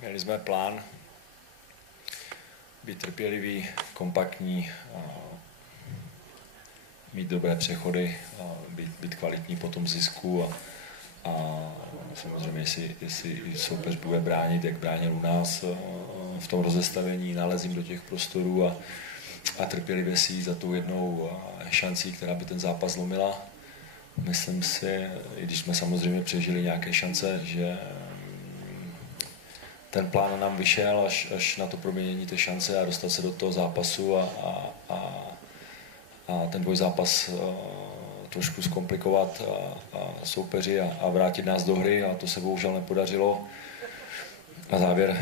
měli jsme plán být trpělivý, kompaktní, mít dobré přechody, být kvalitní po tom zisku a samozřejmě, jestli soupeř bude bránit, jak bránil u nás v tom rozestavení, nalezím do těch prostorů a trpělivě si jít za tou jednou šancí, která by ten zápas zlomila. Myslím si, i když jsme samozřejmě přežili nějaké šance, že ten plán nám vyšel až na to proměnění té šance a dostat se do toho zápasu a ten dvojzápas trošku zkomplikovat soupeři a vrátit nás do hry, a to se bohužel nepodařilo. A závěr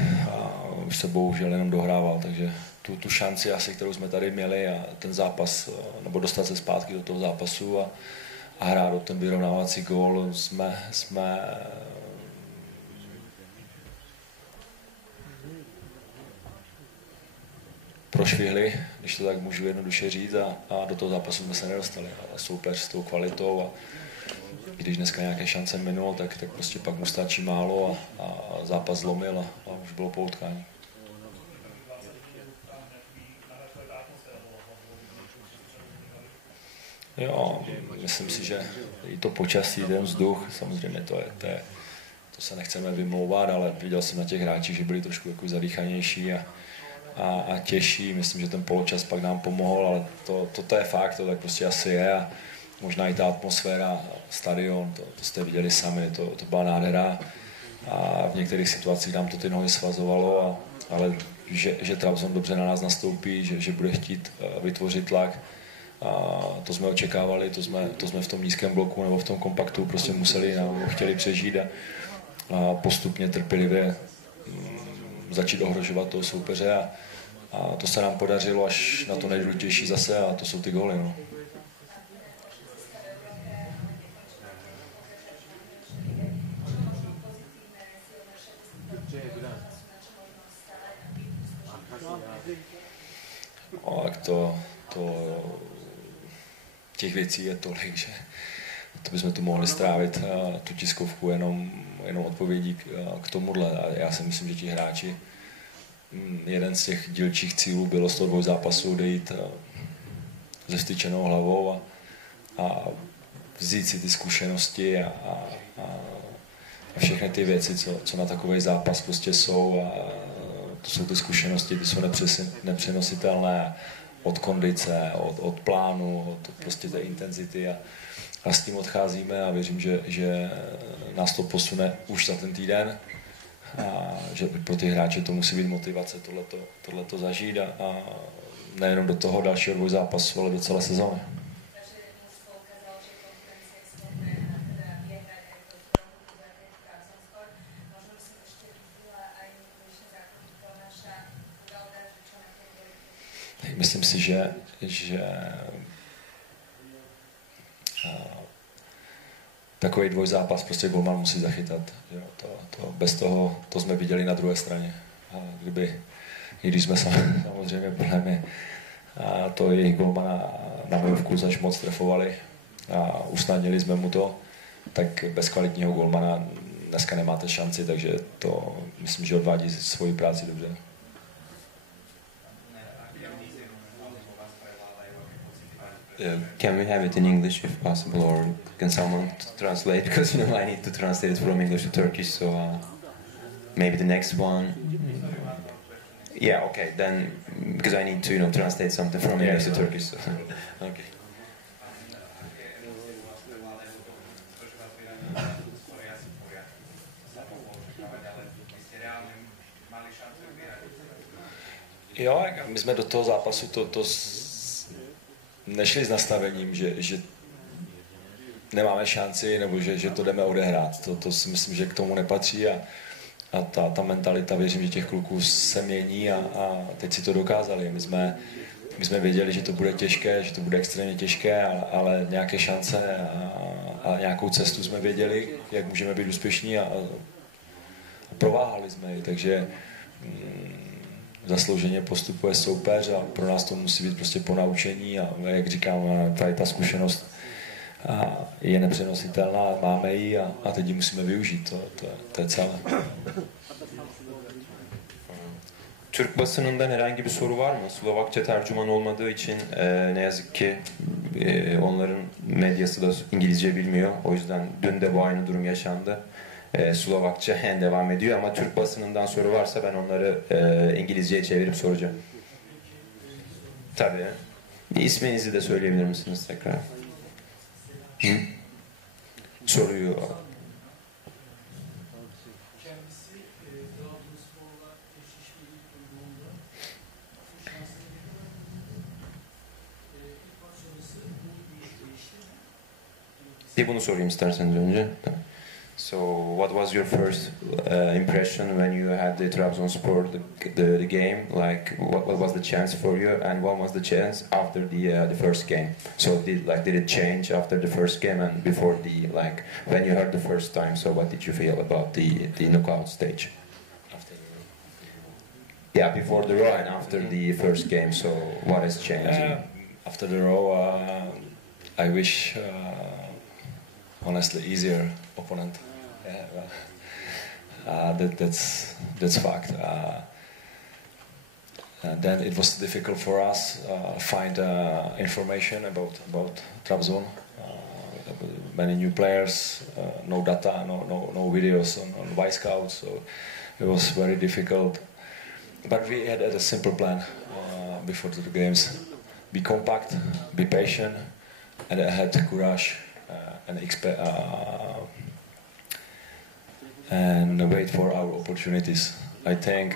už se bohužel jenom dohrával, takže tu šanci asi, kterou jsme tady měli, a ten zápas, nebo dostat se zpátky do toho zápasu a hrát o ten vyrovnávací gól, jsme prošvihli, když to tak můžu jednoduše říct, a do toho zápasu jsme se nedostali. A soupeř s tou kvalitou, a když dneska nějaké šance minul, tak prostě pak mu stačí málo a zápas zlomil a už bylo po utkání. Jo, myslím si, že i to počasí, ten vzduch, samozřejmě to se nechceme vymlouvat, ale viděl jsem na těch hráčích, že byli trošku jako zadýchanější a těžší. Myslím, že ten poločas pak nám pomohl, ale to je fakt, to tak prostě asi je, a možná i ta atmosféra, stadion, to jste viděli sami, to byla nádhera, a v některých situacích nám to ty nohy svazovalo, ale že Trabzon dobře na nás nastoupí, že bude chtít vytvořit tlak, a to jsme očekávali, to jsme v tom nízkém bloku nebo v tom kompaktu prostě museli nebo chtěli přežít a postupně trpělivě začít ohrožovat toho soupeře, a to se nám podařilo až na to nejdůležitější zase, a to jsou ty góly. No. Tak těch věcí je tolik, že to bychom tu mohli strávit tu tiskovku jenom odpovědí k tomuhle. A já si myslím, že ti hráči, jeden z těch dílčích cílů bylo z toho dvojzápasu odejít se vstyčenou hlavou a vzít si ty zkušenosti a všechny ty věci, co na takový zápas prostě jsou, a to jsou ty zkušenosti, ty jsou nepřenositelné od kondice, od plánu, od prostě té intenzity, a s tím odcházíme a věřím, že nás to posune už za ten týden, a že pro ty hráče to musí být motivace tohleto zažít a nejenom do toho dalšího dvojzápasu, ale do celé sezóny. Myslím si, že takový dvojzápas prostě golman musí zachytat. Jo, bez toho, to jsme viděli na druhé straně. A i když jsme samozřejmě problémy a to jejich golmana na můj vkus až moc trefovali a usnadnili jsme mu to, tak bez kvalitního golmana dneska nemáte šanci, takže to myslím, že odvádí svoji práci dobře. Can we have it in English if possible, or can someone translate? Because I need to translate it from English to Turkish, so maybe the next one. Yeah, okay. Then because I need to translate something from English to Turkish. So. Okay. Jo, my jsme do toho zápasu nešli s nastavením, že nemáme šanci, nebo že to jdeme odehrát. To si myslím, že k tomu nepatří, a ta mentalita, věřím, že těch kluků se mění a teď si to dokázali. My jsme věděli, že to bude těžké, že to bude extrémně těžké, ale nějaké šance a nějakou cestu jsme věděli, jak můžeme být úspěšní, a prováhali jsme ji, takže zaslouženě postupuje soupeř a pro nás to musí být prostě ponaučení, a jak říkám, tady ta zkušenost je nepřenositelná, máme ji a teď ji musíme využít, to je celé. Türk basınından herhangi bir soru var mı? Slovakça tercüman olmadığı için ne yazık ki onların medyası da İngilizce bilmiyor. O yüzden dün de bu aynı durum yaşandı. Slovakça devam ediyor ama Türk basınından soru varsa ben onları İngilizceye çevirip soracağım. Tabii. Bir isminizi de söyleyebilir misiniz tekrar? Hı? Soruyu... Bir bunu sorayım isterseniz önce. So, what was your first impression when you had the Trabzonspor the game? Like, what was the chance for you, and what was the chance after the first game? So, did it change after the first game and before when you heard the first time? So, what did you feel about the knockout stage? Yeah, before the Raw and after the first game. So, what has changed? After the Raw, I wish. Honestly, easier opponent. That's fact. And then it was difficult for us find information about Trabzon. Many new players, no data, no videos on Wisecout, so it was very difficult. But we had a simple plan before the games: be compact, be patient, and I had courage. And wait for our opportunities. I think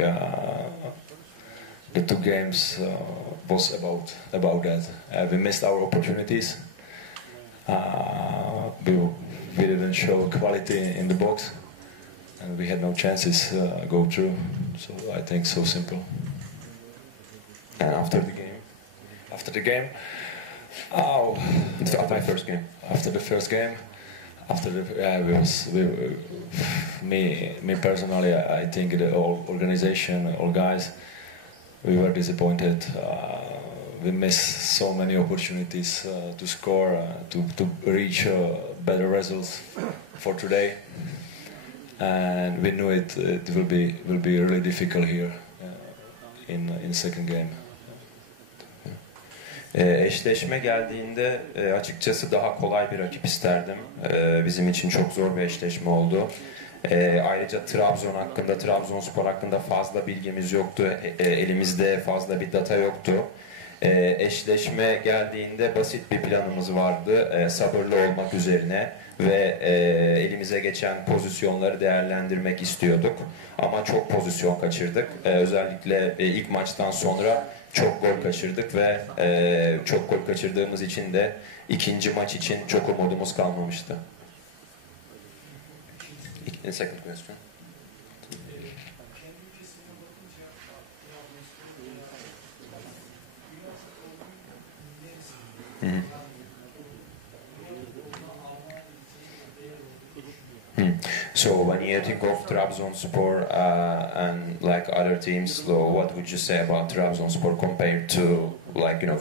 the two games was about that. We missed our opportunities. We didn't show quality in the box, and we had no chances go through. So I think so simple. And after the game? After the game. After my first game. After the first game, me personally, I think the whole organization, all guys, we were disappointed. We missed so many opportunities to score, to reach better results for today, and we knew it will be really difficult here in second game. Eşleşme geldiğinde açıkçası daha kolay bir rakip isterdim. Bizim için çok zor bir eşleşme oldu. Ayrıca Trabzonspor hakkında fazla bilgimiz yoktu. Elimizde fazla bir data yoktu. Eşleşme geldiğinde basit bir planımız vardı. Sabırlı olmak üzerine ve elimize geçen pozisyonları değerlendirmek istiyorduk. Ama çok pozisyon kaçırdık. Özellikle ilk maçtan sonra çok gol kaçırdık ve çok gol kaçırdığımız için de ikinci maç için çok umudumuz kalmamıştı. Second question. So when you think of Trabzonspor and like other teams, what would you say about Trabzonspor compared to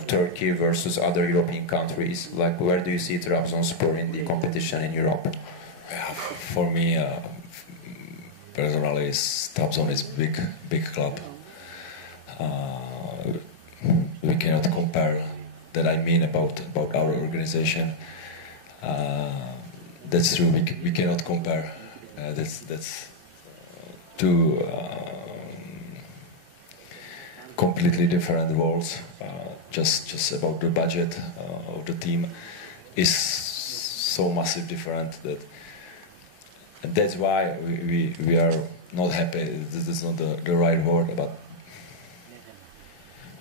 Turkey versus other European countries? Like where do you see Trabzonspor in the competition in Europe? Yeah, for me, personally, Trabzon is big club. We cannot compare. That I mean about our organization. That's true. We cannot compare. That's two completely different worlds. Just about the budget of the team is so massive different that's why we are not happy. This is not the right word, but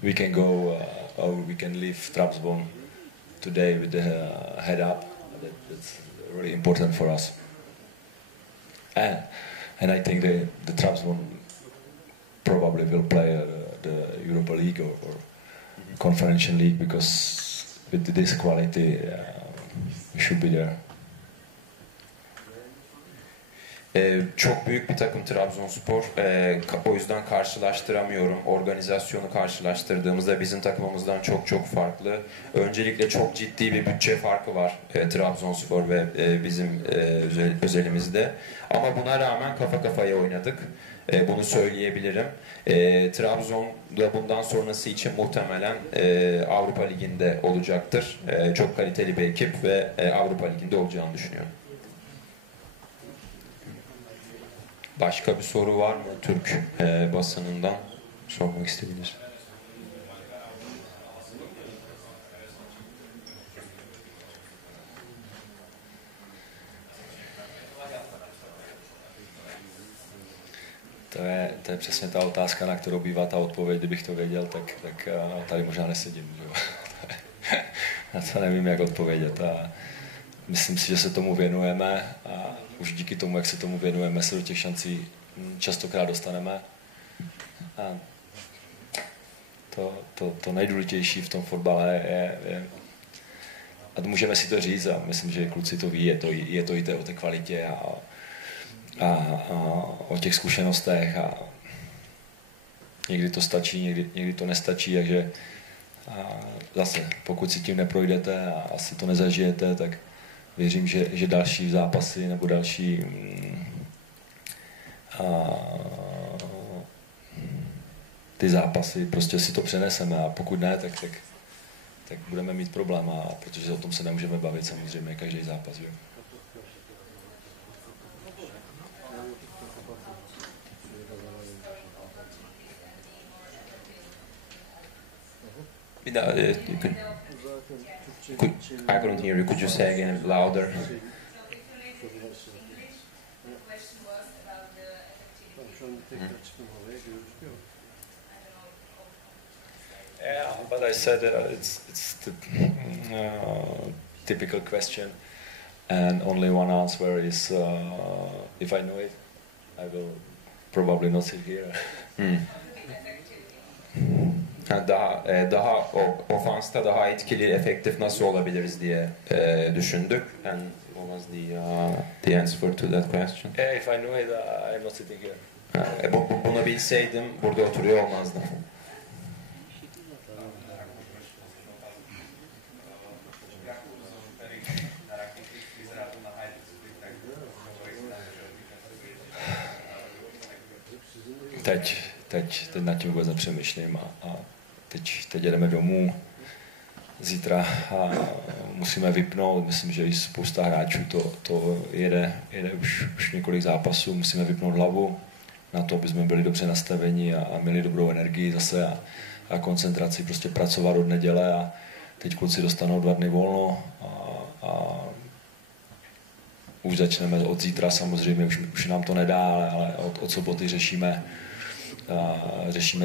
we can go or we can leave Trabzon today with the head up. That's really important for us. And I think the Trabzon probably will play the Europa League or Conference League because with this quality we should be there. Çok büyük bir takım Trabzonspor. O yüzden karşılaştıramıyorum. Organizasyonu karşılaştırdığımızda bizim takımımızdan çok farklı. Öncelikle çok ciddi bir bütçe farkı var Trabzonspor ve bizim özelimizde. Ama buna rağmen kafa kafaya oynadık. Bunu söyleyebilirim. Trabzon'da bundan sonrası için muhtemelen Avrupa Ligi'nde olacaktır. Çok kaliteli bir ekip ve Avrupa Ligi'nde olacağını düşünüyorum. Başka bir soru var mı Türk basınından sormak istediğiniz? To je přesně ta otázka, na kterou bývá ta odpověď. Kdybych to věděl, tak tady možná nesedím. Na to nevím, jak odpovědět. A myslím si, že se tomu věnujeme a už díky tomu, jak se tomu věnujeme, se do těch šancí častokrát dostaneme. A to nejdůležitější v tom fotbale je a můžeme si to říct a myslím, že kluci to ví, je to i o té kvalitě a o těch zkušenostech a někdy to stačí, někdy to nestačí, takže zase, pokud si tím neprojdete a asi to nezažijete, tak věřím, že další zápasy nebo další ty zápasy prostě si to přeneseme a pokud ne, tak budeme mít problém, protože o tom se nemůžeme bavit samozřejmě každý zápas. Jo. I couldn't hear you. Could you say again louder? Yeah, but I said it's the typical question, and only one answer is if I know it, I will probably not sit here. Daha ofansta daha etkili, efektif nasıl olabiliriz diye düşündük. And what was the answer to that question? Yeah, if I knew it, I'm not sitting here. Bunu bilseydim burada oturuyor olmazdım. Teď nad tím vůbec nepřemýšlím a teď jedeme domů. Zítra musíme vypnout, myslím, že i spousta hráčů to jede už několik zápasů, musíme vypnout hlavu na to, aby jsme byli dobře nastaveni a měli dobrou energii zase a koncentraci, prostě pracovat od neděle a teď kluci dostanou 2 dny volno a už začneme od zítra samozřejmě, už nám to nedá, ale od soboty řešíme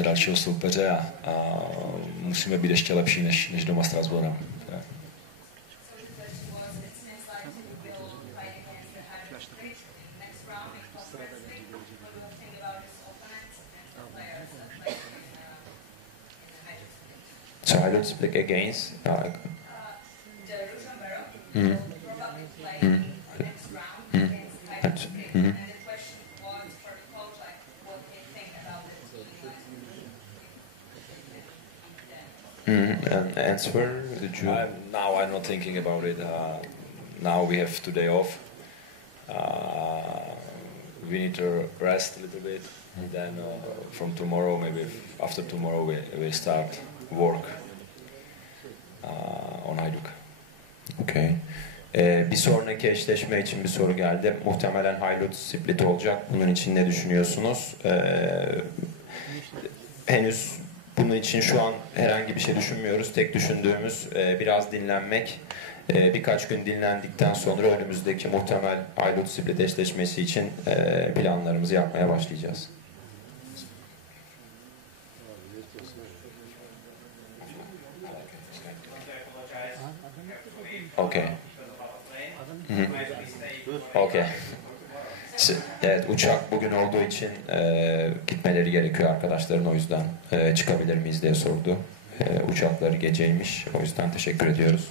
dalšího soupeře a musíme být ještě lepší než doma Strasbourgem. So I don't speak against. Answer? Now I'm not thinking about it. Now we have today off. We need to rest a little bit. And then from tomorrow, maybe after tomorrow, we start work on Hajduk. Okay. Bir sonraki eşleşme için bir soru geldi. Muhtemelen Hajduk Split olacak. Bunun için ne düşünüyorsunuz? Henüz bunun için şu an herhangi bir şey düşünmüyoruz. Tek düşündüğümüz biraz dinlenmek. Birkaç gün dinlendikten sonra önümüzdeki muhtemel Hajduk Split eşleşmesi için planlarımızı yapmaya başlayacağız. Okay. Okay. Evet, uçak bugün olduğu için gitmeleri gerekiyor arkadaşların, o yüzden çıkabilir miyiz diye sordu. Uçakları geceymiş, o yüzden teşekkür ediyoruz.